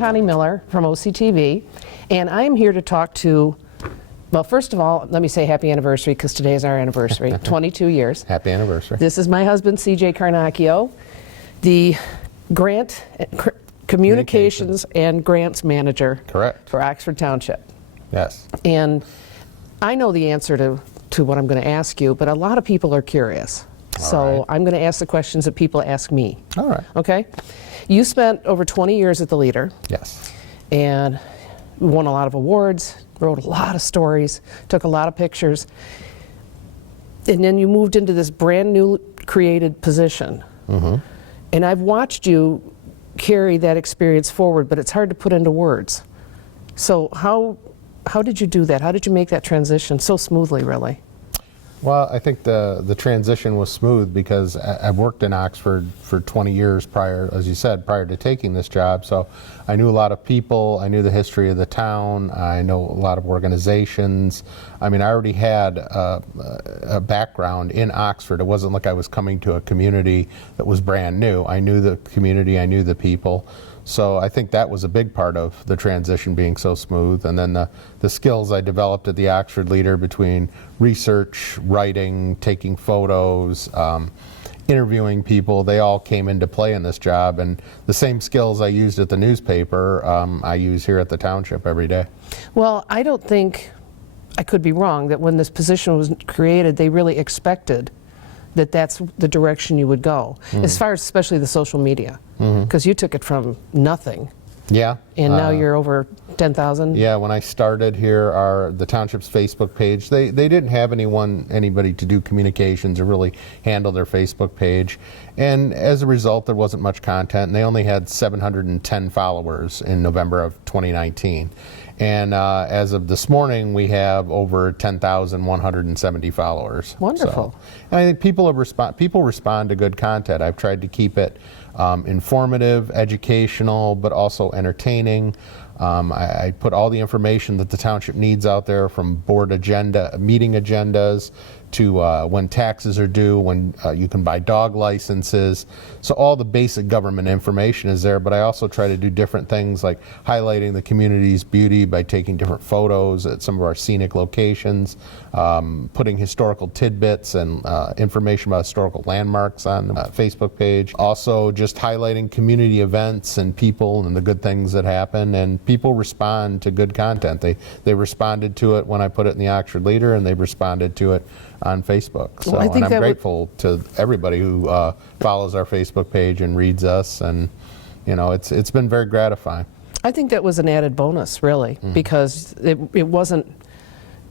Connie Miller from OCTV, and I'm here to talk to, well, first of all, let me say happy anniversary, because today is our anniversary, 22 years. Happy anniversary. This is my husband, CJ Carnacchio, the Communications and Grants Manager. Correct. For Oxford Township. Yes. And I know the answer to what I'm going to ask you, but a lot of people are curious. So right. I'm going to ask the questions that people ask me. All right. Okay? You spent over 20 years at the Leader. Yes. And won a lot of awards, wrote a lot of stories, took a lot of pictures. And then you moved into this brand new created position. Mm-hmm. And I've watched you carry that experience forward, but it's hard to put into words. So how did you do that? How did you make that transition so smoothly, really? Well, I think the transition was smooth because I've worked in Oxford for 20 years prior, as you said, prior to taking this job. So I knew a lot of people. I knew the history of the town. I know a lot of organizations. I mean, I already had a background in Oxford. It wasn't like I was coming to a community that was brand new. I knew the community. I knew the people. So I think that was a big part of the transition being so smooth. And then the skills I developed at the Oxford Leader between research, writing, taking photos, interviewing people, they all came into play in this job. And the same skills I used at the newspaper, I use here at the township every day. Well, I don't think, I could be wrong, that when this position was created, they really expected that that's the direction you would go, as far as especially the social media, because you took it from nothing. Yeah. And now you're over 10,000? Yeah, when I started here, the township's Facebook page, they didn't have anybody to do communications or really handle their Facebook page. And as a result, there wasn't much content, and they only had 710 followers in November of 2019. And as of this morning, we have over 10,170 followers. Wonderful. So, and I think people respond to good content. I've tried to keep it informative, educational, but also entertaining. I put all the information that the township needs out there, from board agenda, meeting agendas, to when taxes are due, when you can buy dog licenses. So all the basic government information is there, but I also try to do different things like highlighting the community's beauty by taking different photos at some of our scenic locations, putting historical tidbits and information about historical landmarks on the Facebook page. Also just highlighting community events and people and the good things that happen, and people respond to good content. They responded to it when I put it in the Oxford Leader, and they responded to it on Facebook. So, well, and I'm grateful to everybody who follows our Facebook page and reads us, and you know, it's been very gratifying. I think that was an added bonus, really, because it wasn't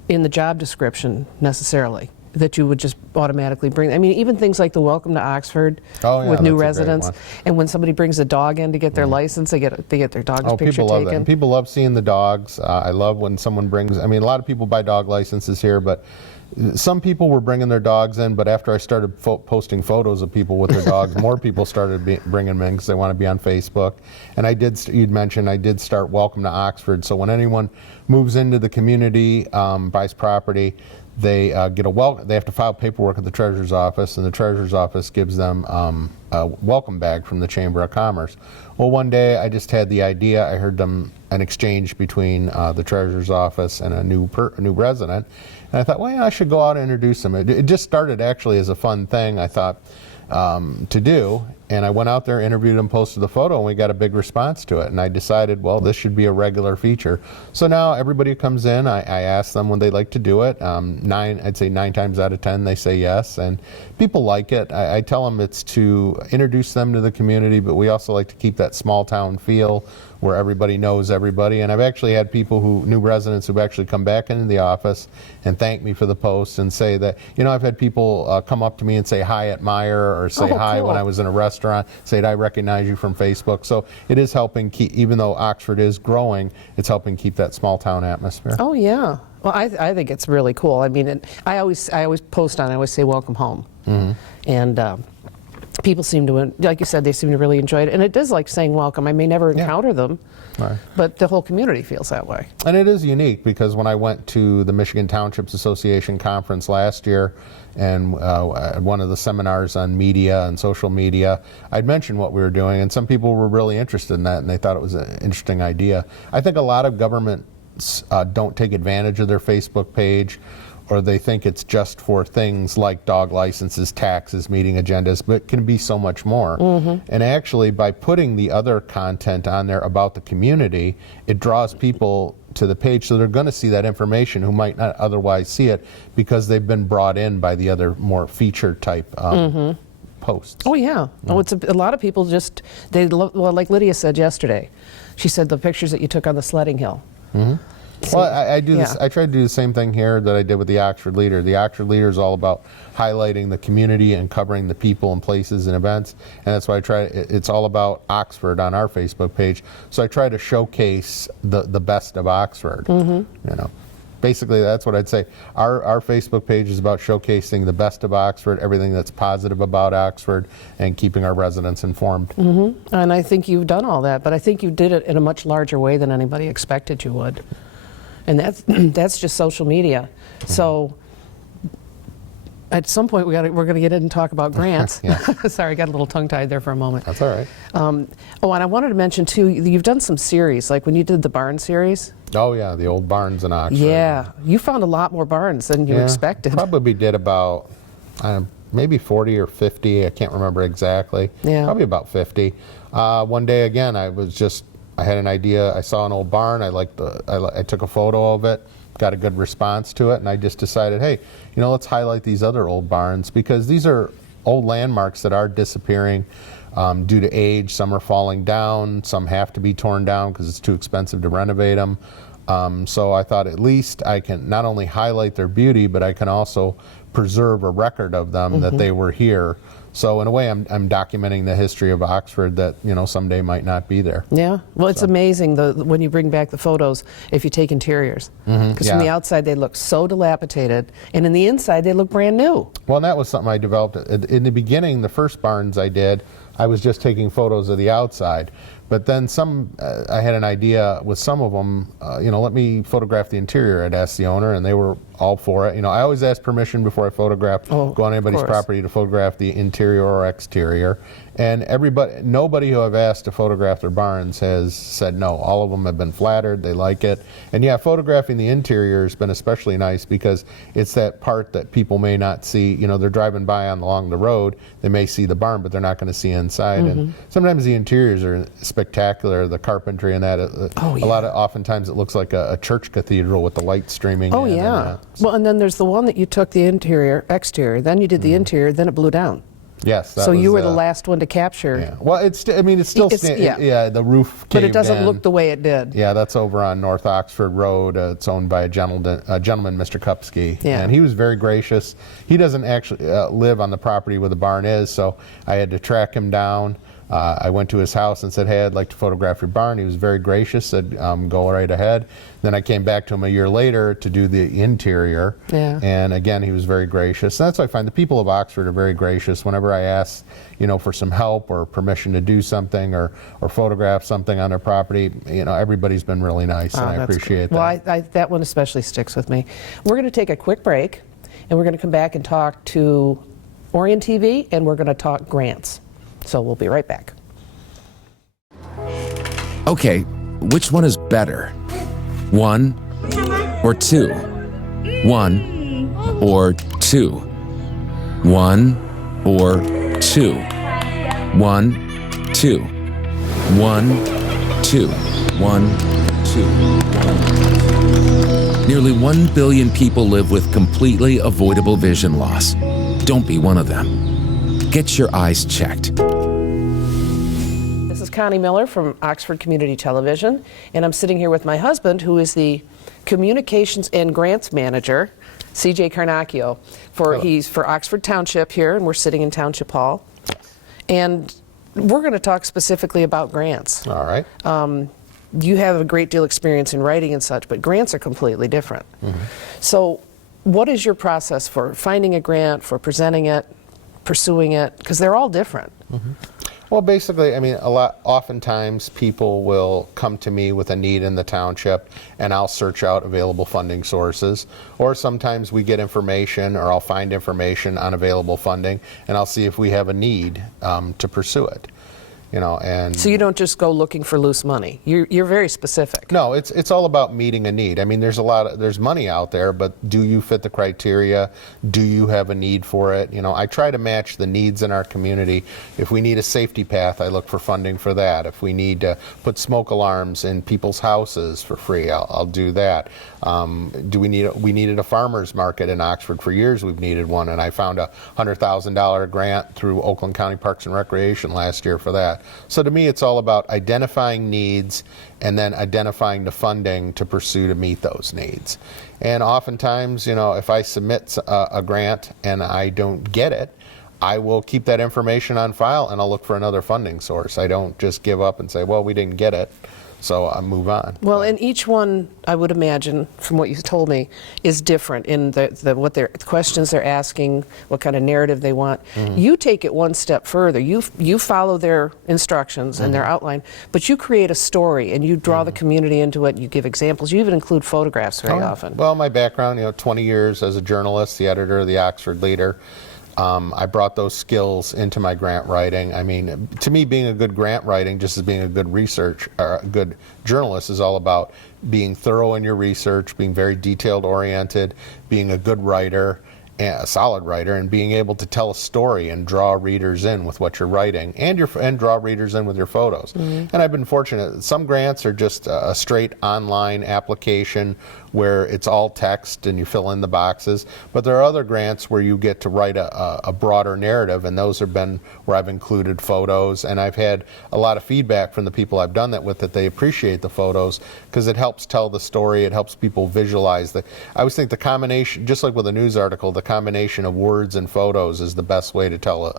in the job description necessarily that you would just automatically bring. I mean, even things like the Welcome to Oxford with new residents, and when somebody brings a dog in to get their license, they get their dog's picture people love taken. that. And people love seeing the dogs. I love when someone brings. I mean, a lot of people buy dog licenses here, but some people were bringing their dogs in, but after I started posting photos of people with their dogs, more people started bringing them in because they want to be on Facebook. And you'd mentioned, I did start Welcome to Oxford. So when anyone moves into the community, buys property, they get they have to file paperwork at the treasurer's office, and the treasurer's office gives them a welcome bag from the Chamber of Commerce. Well, one day I just had the idea. I heard an exchange between the treasurer's office and a new resident, and I thought, well, yeah, I should go out and introduce them. It just started actually as a fun thing, I thought, to do. And I went out there, interviewed them, posted the photo, and we got a big response to it. And I decided, well, this should be a regular feature. So now everybody who comes in, I ask them when they like to do it. I'd say 9 times out of 10 they say yes, and people like it. I tell them it's to introduce them to the community, but we also like to keep that small town feel where everybody knows everybody. And I've actually had new residents who've actually come back into the office and thank me for the post and say that, you know, I've had people come up to me and say hi at Meyer, or say hi when I was in a restaurant, say, I recognize you from Facebook. So it is helping keep, even though Oxford is growing, it's helping keep that small town atmosphere. Oh yeah. Well, I think it's really cool. I mean, I always post on. I always say welcome home, and people seem to, like you said, they seem to really enjoy it. And it is like saying welcome. I may never encounter them, Right. but the whole community feels that way. And it is unique because when I went to the Michigan Townships Association conference last year and at one of the seminars on media and social media, I'd mentioned what we were doing, and some people were really interested in that, and they thought it was an interesting idea. I think a lot of governments don't take advantage of their Facebook page, or they think it's just for things like dog licenses, taxes, meeting agendas, but it can be so much more. And actually, by putting the other content on there about the community, it draws people to the page, so they're going to see that information who might not otherwise see it because they've been brought in by the other more feature type posts. Oh yeah. Oh, it's a lot of people just, well, like Lydia said yesterday, she said the pictures that you took on the sledding hill. Well, I do this. I try to do the same thing here that I did with the Oxford Leader. The Oxford Leader is all about highlighting the community and covering the people and places and events, and that's why I try. It's all about Oxford on our Facebook page. So I try to showcase the best of Oxford. You know, basically that's what I'd say. Our Facebook page is about showcasing the best of Oxford, everything that's positive about Oxford, and keeping our residents informed. And I think you've done all that, but I think you did it in a much larger way than anybody expected you would. And that's just social media. So at some point we're going to get in and talk about grants. Sorry, I got a little tongue-tied there for a moment. That's all right. Oh, and I wanted to mention too, you've done some series, like when you did the barn series. Oh yeah, the old barns in Oxford. Yeah, you found a lot more barns than you expected. Probably did about maybe 40 or 50. I can't remember exactly. Yeah. Probably about 50. One day again, I had an idea. I saw an old barn. I took a photo of it, got a good response to it, and I just decided, hey, let's highlight these other old barns because these are old landmarks that are disappearing due to age. Some are falling down. Some have to be torn down because it's too expensive to renovate them. So I thought at least I can not only highlight their beauty, but I can also preserve a record of them that they were here. So in a way, I'm documenting the history of Oxford that someday might not be there. Yeah, well, it's amazing when you bring back the photos if you take interiors, because from the outside they look so dilapidated, and in the inside they look brand new. Well, and that was something I developed in the beginning. The first barns I did, I was just taking photos of the outside. But then I had an idea with some of them, let me photograph the interior. I'd asked the owner, and they were all for it. I always ask permission before I go on anybody's property to photograph the interior or exterior. And nobody who I've asked to photograph their barns has said no. All of them have been flattered. They like it. And yeah, photographing the interior has been especially nice because it's that part that people may not see. They're driving by along the road. They may see the barn, but they're not going to see inside. And sometimes the interiors are spectacular. The carpentry and that. Oftentimes it looks like a church cathedral with the light streaming. Oh yeah. Well, and then there's the one that you took the exterior, then you did the interior, then it blew down. Yes. So you were the last one to capture. Yeah. Well, it's still the roof caved but it doesn't in. look the way it did. Yeah, that's over on North Oxford Road. It's owned by a gentleman, Mr. Kupski. Yeah. And he was very gracious. He doesn't actually live on the property where the barn is, so I had to track him down. I went to his house and said, hey, I'd like to photograph your barn. He was very gracious, said, go right ahead. Then I came back to him a year later to do the interior. Yeah. And again, he was very gracious. And that's what I find. The people of Oxford are very gracious. Whenever I ask, for some help or permission to do something or photograph something on their property, everybody's been really nice, and I appreciate that. Well, that one especially sticks with me. We're going to take a quick break, and we're going to come back and talk to Orion TV, and we're going to talk grants. So we'll be right back. Okay, which one is better? 1 or 2? 1 or 2? 1 or 2? 1, 2. 1, 2. 1, 2. 1. Nearly 1 billion people live with completely avoidable vision loss. Don't be one of them. Get your eyes checked. This is Connie Miller from Oxford Community Television, and I'm sitting here with my husband, who is the Communications and Grants Manager, CJ Carnacchio. He's for Oxford Township here, and we're sitting in Township Hall. And we're going to talk specifically about grants. All right. You have a great deal of experience in writing and such, but grants are completely different. So what is your process for finding a grant, for presenting it, pursuing it? Because they're all different. Well, basically, I mean, oftentimes people will come to me with a need in the township, and I'll search out available funding sources. Or sometimes we get information, or I'll find information on available funding, and I'll see if we have a need to pursue it. And so you don't just go looking for loose money. You're very specific. No, it's all about meeting a need. I mean, there's money out there, but do you fit the criteria? Do you have a need for it? I try to match the needs in our community. If we need a safety path, I look for funding for that. If we need to put smoke alarms in people's houses for free, I'll do that. We needed a farmer's market in Oxford for years. We've needed one, and I found a $100,000 grant through Oakland County Parks and Recreation last year for that. So to me, it's all about identifying needs and then identifying the funding to pursue to meet those needs. And oftentimes, if I submit a grant and I don't get it, I will keep that information on file and I'll look for another funding source. I don't just give up and say, well, we didn't get it, so I move on. Well, and each one, I would imagine, from what you told me, is different in the questions they're asking, what kind of narrative they want. You take it one step further. You follow their instructions and their outline, but you create a story and you draw the community into it. You give examples. You even include photographs very often. Well, my background, 20 years as a journalist, the editor of the Oxford Leader. I brought those skills into my grant writing. I mean, to me, being a good grant writing, just as being a good a good journalist, is all about being thorough in your research, being very detailed oriented, being a good writer, a solid writer, and being able to tell a story and draw readers in with what you're writing, and draw readers in with your photos. And I've been fortunate. Some grants are just a straight online application where it's all text and you fill in the boxes, but there are other grants where you get to write a broader narrative, and those have been where I've included photos, and I've had a lot of feedback from the people I've done that with, that they appreciate the photos because it helps tell the story, it helps people visualize. I always think the combination, just like with a news article, the combination of words and photos is the best way to tell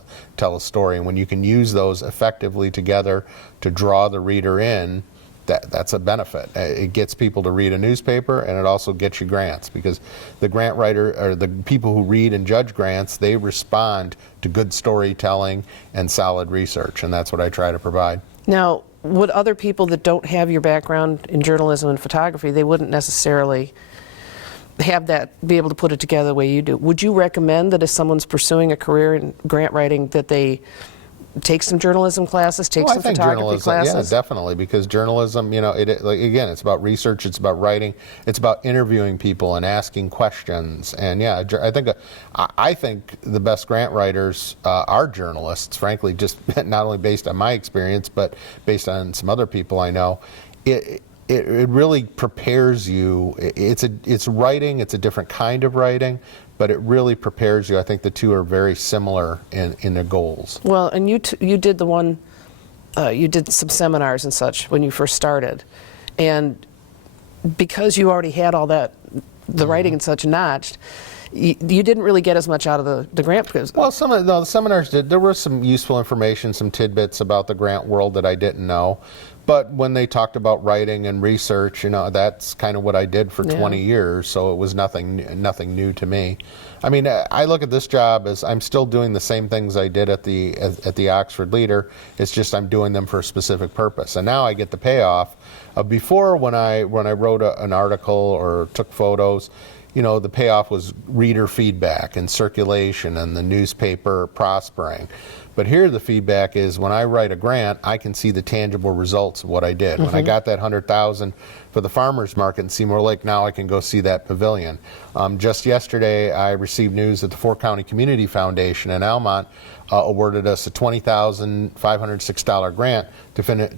a story, and when you can use those effectively together to draw the reader in, that's a benefit. It gets people to read a newspaper, and it also gets you grants, because the grant writer, or the people who read and judge grants, they respond to good storytelling and solid research, and that's what I try to provide. Now, would other people that don't have your background in journalism and photography, they wouldn't necessarily have that, be able to put it together the way you do. Would you recommend that if someone's pursuing a career in grant writing, that they take some journalism classes, some photography classes? Yeah, definitely, because journalism, again, it's about research, it's about writing, it's about interviewing people and asking questions. And yeah, I think the best grant writers are journalists, frankly, just not only based on my experience, but based on some other people I know. It really prepares you. It's writing, it's a different kind of writing, but it really prepares you. I think the two are very similar in their goals. Well, and you did you did some seminars and such when you first started, and because you already had all that, the writing and such notched, you didn't really get as much out of the grant. Because well, the seminars did. There was some useful information, some tidbits about the grant world that I didn't know. But when they talked about writing and research, that's kind of what I did for 20 years, so it was nothing new to me. I mean, I look at this job as I'm still doing the same things I did at the Oxford Leader. It's just I'm doing them for a specific purpose, and now I get the payoff. Before, when I wrote an article or took photos, the payoff was reader feedback and circulation and the newspaper prospering. But here the feedback is, when I write a grant, I can see the tangible results of what I did. When I got that $100,000 for the farmers market in Seymour Lake, now I can go see that pavilion. Just yesterday, I received news that the 4-County Community Foundation in Almont awarded us a $20,506 grant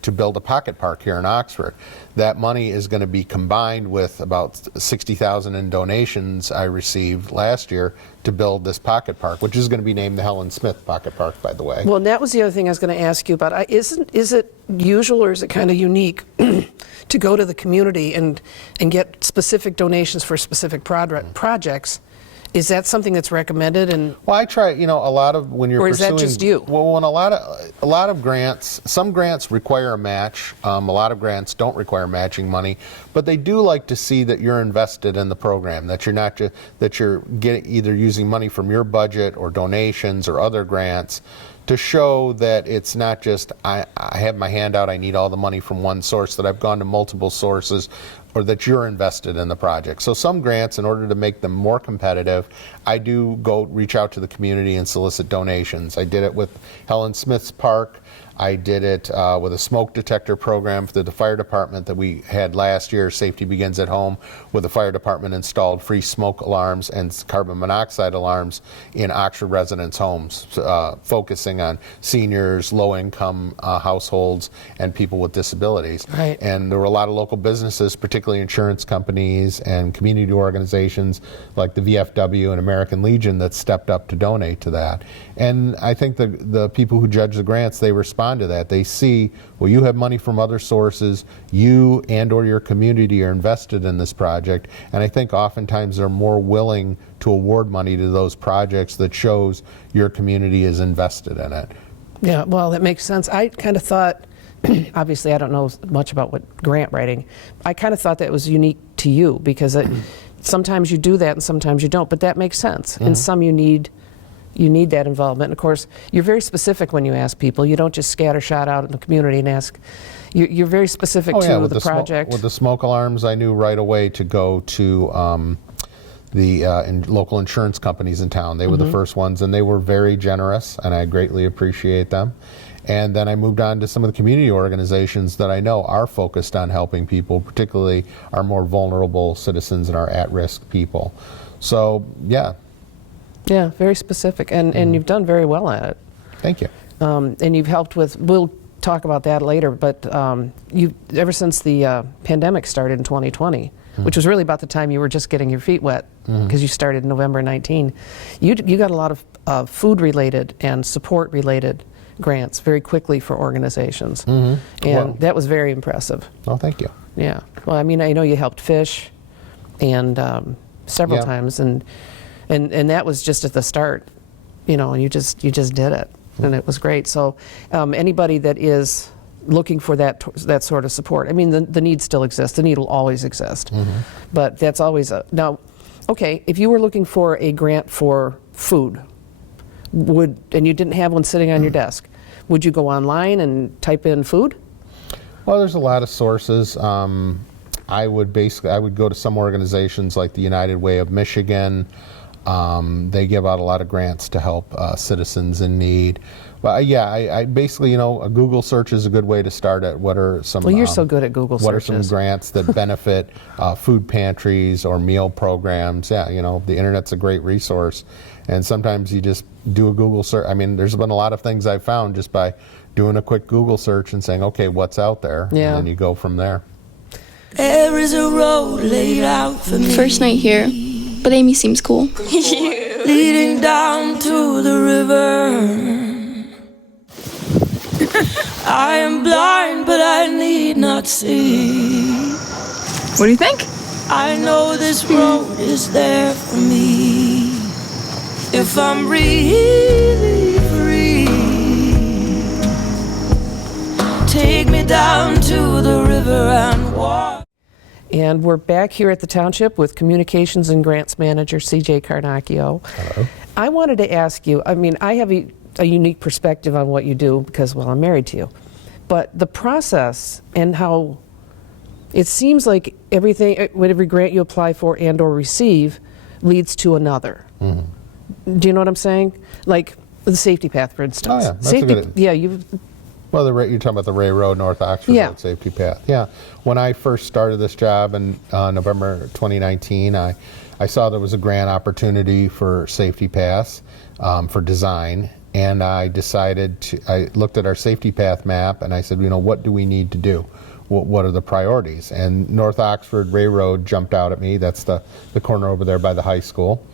to build a pocket park here in Oxford. That money is going to be combined with about $60,000 in donations I received last year to build this pocket park, which is going to be named the Helen Smith Pocket Park, by the way. Well, that was the other thing I was going to ask you about. Is it usual, or is it kind of unique to go to the community and get specific donations for specific projects? Is that something that's recommended? And well, I try. A lot of when you're or is pursuing, that just you? Well, when a lot of grants, some grants require a match. A lot of grants don't require matching money, but they do like to see that you're invested in the program, that you're not just, that you're getting, either using money from your budget or donations or other grants, to show that it's not just, I have my hand out, I need all the money from one source, that I've gone to multiple sources, or that you're invested in the project. So some grants, in order to make them more competitive, I do go reach out to the community and solicit donations. I did it with Helen Smith's Park. I did it with a smoke detector program for the fire department that we had last year, Safety Begins at Home, where the fire department installed free smoke alarms and carbon monoxide alarms in Oxford residents' homes, focusing on seniors, low-income households, and people with disabilities. Right. And there were a lot of local businesses, particularly insurance companies and community organizations like the VFW and American Legion, that stepped up to donate to that. And I think the people who judge the grants, they respond to that. They see, well, you have money from other sources, you and or your community are invested in this project, and I think oftentimes they're more willing to award money to those projects that shows your community is invested in it. Yeah, well, that makes sense. I kind of thought, obviously I don't know much about what grant writing, I kind of thought that was unique to you, because sometimes you do that and sometimes you don't, but that makes sense. In some you need that involvement. And of course, you're very specific when you ask people. You don't just scattershot out in the community and ask. You're very specific to the project. With the smoke alarms, I knew right away to go to the local insurance companies in town. They were the first ones, and they were very generous, and I greatly appreciate them. And then I moved on to some of the community organizations that I know are focused on helping people, particularly our more vulnerable citizens and our at-risk people. So, yeah. Yeah, very specific, and you've done very well at it. Thank you. And you've helped with, we'll talk about that later, but you, ever since the pandemic started in 2020, which was really about the time you were just getting your feet wet, because you started in November 19, you got a lot of food-related and support-related grants very quickly for organizations. And that was very impressive. Oh, thank you. Yeah. Well, I mean, I know you helped Fish and several times, and that was just at the start, you know, and you just did it, and it was great. So anybody that is looking for that sort of support, I mean, the need still exists. The need will always exist, but that's always now. Okay, if you were looking for a grant for food, and you didn't have one sitting on your desk, would you go online and type in food? Well, there's a lot of sources. I would go to some organizations like the United Way of Michigan. They give out a lot of grants to help citizens in need. But yeah, I basically, you know, a Google search is a good way to start at what are some. Well, you're so good at Google searches. What are some grants that benefit food pantries or meal programs? Yeah, you know, the internet's a great resource, and sometimes you just do a Google search. I mean, there's been a lot of things I've found just by doing a quick Google search and saying, okay, what's out there, and then you go from there. There is a road laid out for me. First night here, but Amy seems cool. Leading down to the river. I am blind, but I need not see. What do you think? I know this road is there for me. If I'm really free, take me down to the river and walk. And we're back here at the Township with Communications and Grants Manager C.J. Carnacchio. Hello. I wanted to ask you, I mean, I have a unique perspective on what you do because, well, I'm married to you. But the process and how it seems like everything, whatever grant you apply for and or receive leads to another. Do you know what I'm saying? Like the safety path, for instance. Oh, yeah. That's a good. Yeah, you've... Well, you're talking about the Ray Road, North Oxford Road Safety Path. Yeah. When I first started this job in November 2019, I saw there was a grant opportunity for safety paths for design, and I looked at our safety path map, and I said, you know, what do we need to do? What are the priorities? And North Oxford Ray Road jumped out at me. That's the corner over there by the high school.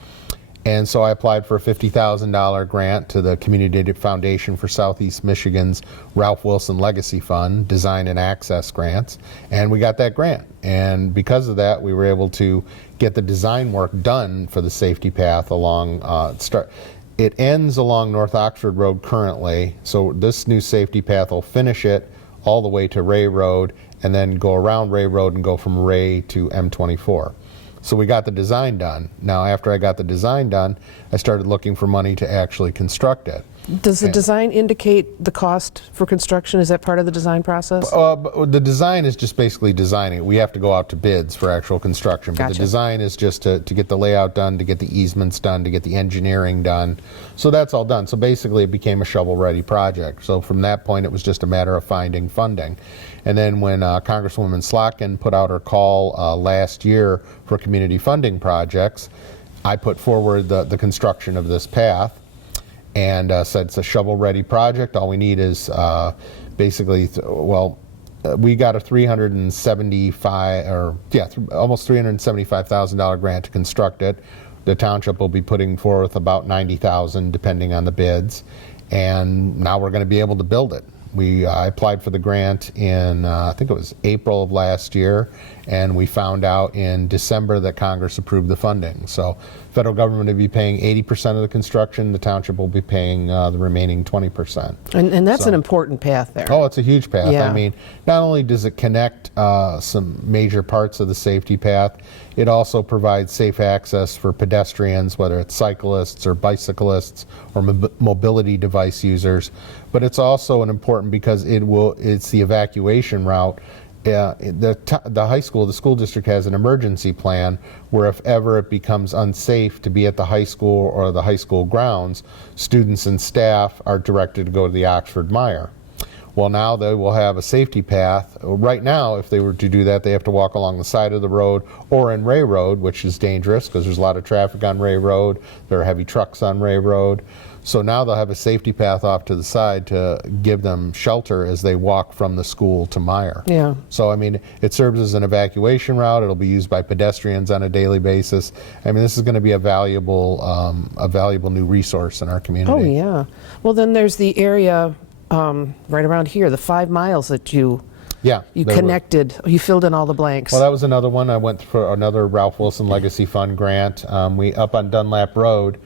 And so I applied for a $50,000 grant to the Community Foundation for Southeast Michigan's Ralph Wilson Legacy Fund, Design and Access Grants, and we got that grant. And because of that, we were able to get the design work done for the safety path along, it ends along North Oxford Road currently, so this new safety path will finish it all the way to Ray Road, and then go around Ray Road and go from Ray to M24. So we got the design done. Now, after I got the design done, I started looking for money to actually construct it. Does the design indicate the cost for construction? Is that part of the design process? The design is just basically designing it. We have to go out to bids for actual construction. But Gotcha. the design is just to get the layout done, to get the easements done, to get the engineering done. So that's all done. So basically it became a shovel-ready project. So from that point, it was just a matter of finding funding. And then when Congresswoman Slotkin put out her call last year for community funding projects, I put forward the construction of this path and said it's a shovel-ready project. All we need is basically, we got a almost $375,000 grant to construct it. The township will be putting forth about $90,000 depending on the bids, and now we're going to be able to build it. I applied for the grant in, I think it was April of last year, and we found out in December that Congress approved the funding. So federal government will be paying 80% of the construction, the township will be paying the remaining 20%. And that's an important path there. Oh, it's a huge path. Yeah. I mean, not only does it connect some major parts of the safety path, it also provides safe access for pedestrians, whether it's cyclists or bicyclists or mobility device users. But it's also an important because it's the evacuation route. The high school, the school district has an emergency plan where if ever it becomes unsafe to be at the high school or the high school grounds, students and staff are directed to go to the Oxford Mire. Well, now they will have a safety path. Right now, if they were to do that, they have to walk along the side of the road or in Ray Road, which is dangerous because there's a lot of traffic on Ray Road. There are heavy trucks on Ray Road. So now they'll have a safety path off to the side to give them shelter as they walk from the school to Mire. Yeah. So, I mean, it serves as an evacuation route. It'll be used by pedestrians on a daily basis. I mean, this is going to be a valuable new resource in our community. Oh, yeah. Well, then there's the area right around here, the 5 miles that you connected. You filled in all the blanks. Well, that was another one. I went for another Ralph Wilson Legacy Fund grant. We up on Dunlap Road,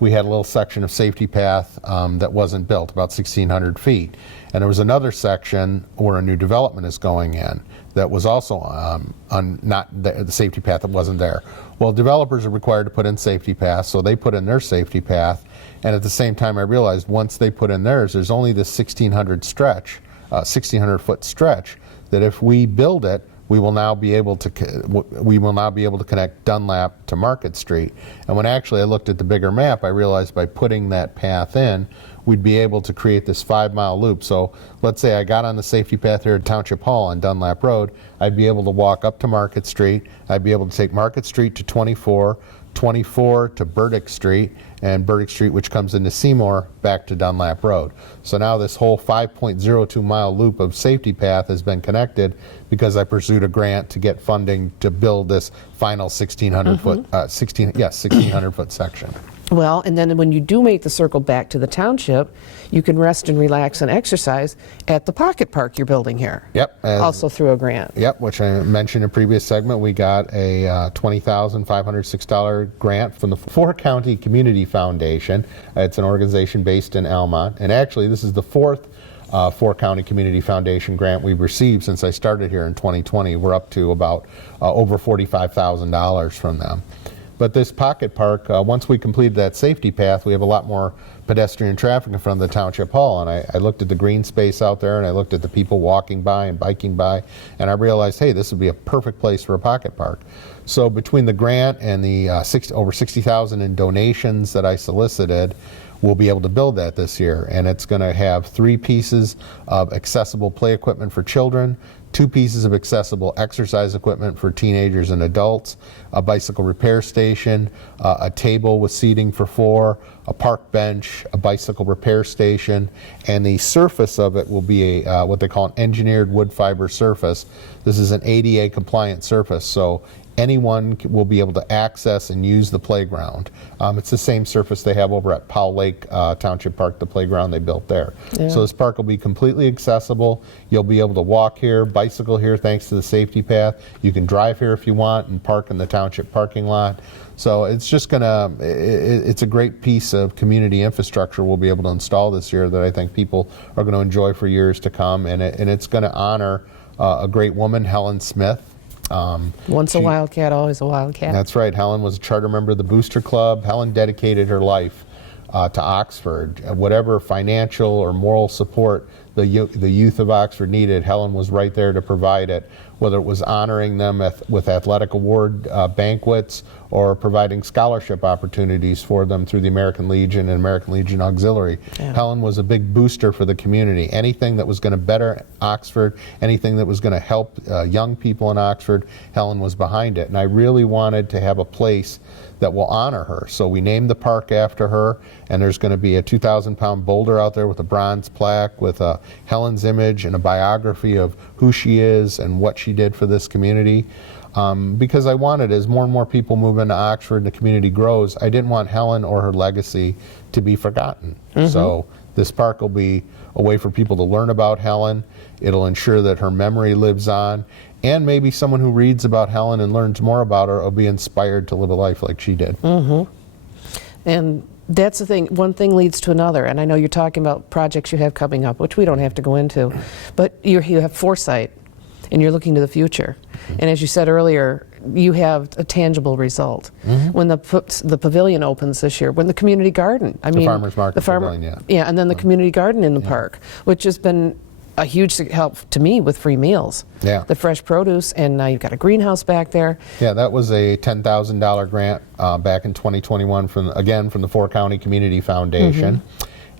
we had a little section of safety path that wasn't built, about 1,600 feet. And there was another section where a new development is going in that was also on not the safety path that wasn't there. Well, developers are required to put in safety paths, so they put in their safety path. And at the same time, I realized once they put in theirs, there's only this 1,600 foot stretch that if we build it, we will now be able to connect Dunlap to Market Street. And when actually I looked at the bigger map, I realized by putting that path in, we'd be able to create this 5 mile loop. So let's say I got on the safety path here at Township Hall on Dunlap Road, I'd be able to walk up to Market Street, I'd be able to take Market Street to 24 to Burdick Street, and Burdick Street, which comes into Seymour, back to Dunlap Road. So now this whole 5.02 mile loop of safety path has been connected because I pursued a grant to get funding to build this final 1,600 foot section. Well, and then when you do make the circle back to the township, you can rest and relax and exercise at the pocket park you're building here. Yep. Also through a grant. Yep, which I mentioned in a previous segment. We got a $20,506 grant from the Four County Community Foundation. It's an organization based in Almont. And actually, this is the fourth Four County Community Foundation grant we've received since I started here in 2020. We're up to about over $45,000 from them. But this pocket park, once we completed that safety path, we have a lot more pedestrian traffic in front of the Township Hall. And I looked at the green space out there, and I looked at the people walking by and biking by, and I realized, hey, this would be a perfect place for a pocket park. So between the grant and the over $60,000 in donations that I solicited, we'll be able to build that this year. And it's going to have 3 pieces of accessible play equipment for children, 2 pieces of accessible exercise equipment for teenagers and adults, a bicycle repair station, a table with seating for 4, a park bench, a bicycle repair station, and the surface of it will be a what they call an engineered wood fiber surface. This is an ADA compliant surface, so anyone will be able to access and use the playground. It's the same surface they have over at Powell Lake Township Park, the playground they built there. Yeah. So this park will be completely accessible. You'll be able to walk here, bicycle here thanks to the safety path. You can drive here if you want and park in the township parking lot. So it's just it's a great piece of community infrastructure we'll be able to install this year that I think people are going to enjoy for years to come, and it's going to honor a great woman, Helen Smith. Once a wildcat, always a wildcat. That's right. Helen was a charter member of the Booster Club. Helen dedicated her life to Oxford. Whatever financial or moral support the youth of Oxford needed, Helen was right there to provide it, whether it was honoring them with athletic award banquets or providing scholarship opportunities for them through the American Legion and American Legion Auxiliary. Yeah. Helen was a big booster for the community. Anything that was going to better Oxford, anything that was going to help young people in Oxford, Helen was behind it. And I really wanted to have a place that will honor her. So we named the park after her, and there's going to be a 2,000-pound boulder out there with a bronze plaque with Helen's image and a biography of who she is and what she did for this community. Because I wanted, as more and more people move into Oxford and the community grows, I didn't want Helen or her legacy to be forgotten. So this park will be a way for people to learn about Helen. It'll ensure that her memory lives on. And maybe someone who reads about Helen and learns more about her will be inspired to live a life like she did. And that's the thing, one thing leads to another. And I know you're talking about projects you have coming up, which we don't have to go into, but you have foresight and you're looking to the future. And as you said earlier, you have a tangible result. When the pavilion opens this year, when the community garden, The farmer's market pavilion, yeah, and then the community garden in the park, which has been a huge help to me with free meals. Yeah. The fresh produce, and now you've got a greenhouse back there. Yeah, that was a $10,000 grant back in 2021 from the 4-County Community Foundation.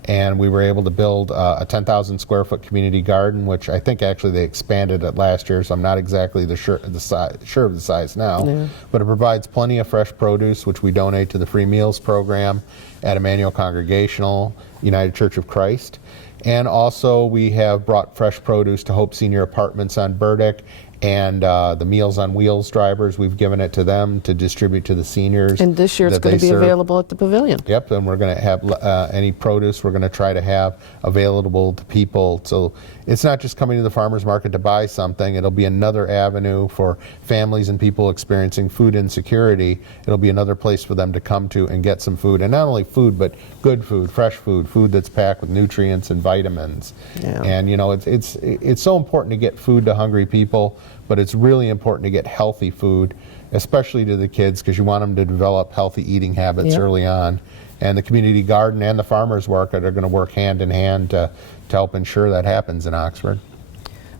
And we were able to build a 10,000 square foot community garden, which I think actually they expanded it last year, so I'm not exactly sure of the size now. But it provides plenty of fresh produce, which we donate to the free meals program at Emmanuel Congregational United Church of Christ. And also we have brought fresh produce to Hope Senior Apartments on Burdick, and the Meals on Wheels drivers, we've given it to them to distribute to the seniors. And this year it's going to be available at the pavilion. Yep, and we're going to have any produce we're going to try to have available to people. So it's not just coming to the farmer's market to buy something. It'll be another avenue for families and people experiencing food insecurity. It'll be another place for them to come to and get some food. And not only food, but good food, fresh food, food that's packed with nutrients and vitamins. Yeah. And you know, it's so important to get food to hungry people, but it's really important to get healthy food, especially to the kids, because you want them to develop healthy eating habits early on. And the community garden and the farmers market are going to work hand in hand to help ensure that happens in Oxford.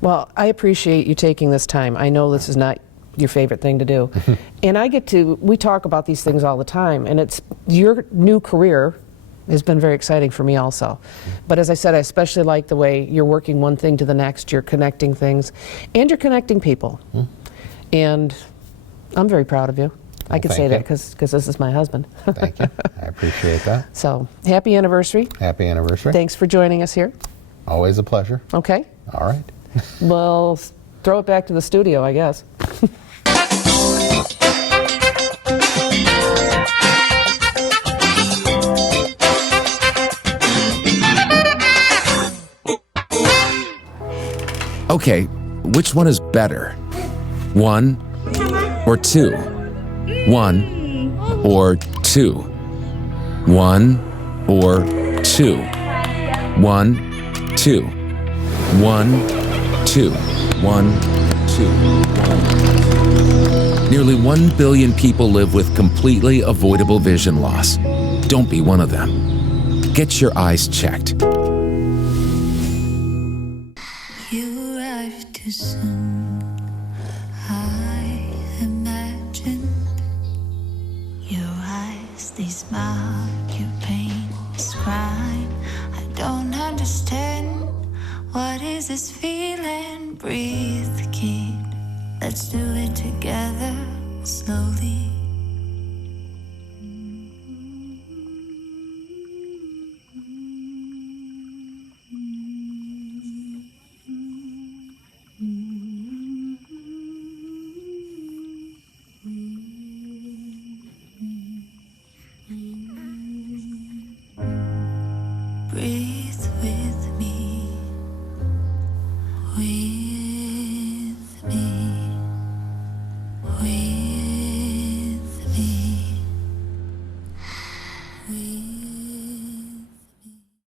Well, I appreciate you taking this time. I know this is not your favorite thing to do. And we talk about these things all the time, and it's your new career has been very exciting for me also. But as I said, I especially like the way you're working one thing to the next, you're connecting things, and you're connecting people. And I'm very proud of you. I can say that because this is my husband. Thank you. I appreciate that. So, happy anniversary. Happy anniversary. Thanks for joining us here. Always a pleasure. Okay. All right. Well, throw it back to the studio, I guess. Okay, which one is better? 1 or 2? 1 or 2? 1 or 2? 1, 2. 1, 2. 1, 2. 1. Nearly 1 billion people live with completely avoidable vision loss. Don't be one of them. Get your eyes checked. You arrived too soon. I imagined your eyes, they smile, your pain is crime. I don't understand. What is this feeling? Breathe, kid. Let's do it together, slowly.